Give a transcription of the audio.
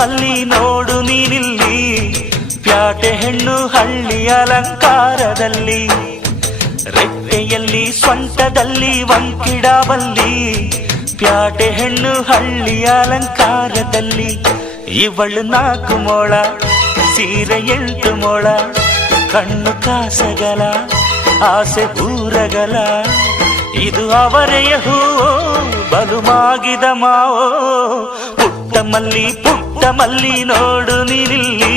ಮಲ್ಲಿ ನೋಡು ನೀನಿಲ್ಲಿ, ಪ್ಯಾಟೆ ಹೆಣ್ಣು ಹಳ್ಳಿ ಅಲಂಕಾರದಲ್ಲಿ, ರೆಟ್ಟೆಯಲ್ಲಿ ಸೊಂಟದಲ್ಲಿ ವಂಕಿಡಾವಲ್ಲಿ, ಪ್ಯಾಟೆ ಹೆಣ್ಣು ಹಳ್ಳಿ ಅಲಂಕಾರದಲ್ಲಿ. ಇವಳು 4 ಮೊಳ ಸೀರೆ 8 ಮೊಳ, ಕಣ್ಣು ಕಾಸಗಲ ಆಸೆ ಊರಗಲ, ಇದು ಅವರೆಯ ಹೂವೋ ಬಲು ಮಾಗಿದ ಮಾವೋ. ಪುಟ್ಟ ಮಲ್ಲಿ ನೋಡು ನೀನಿಲ್ಲಿ,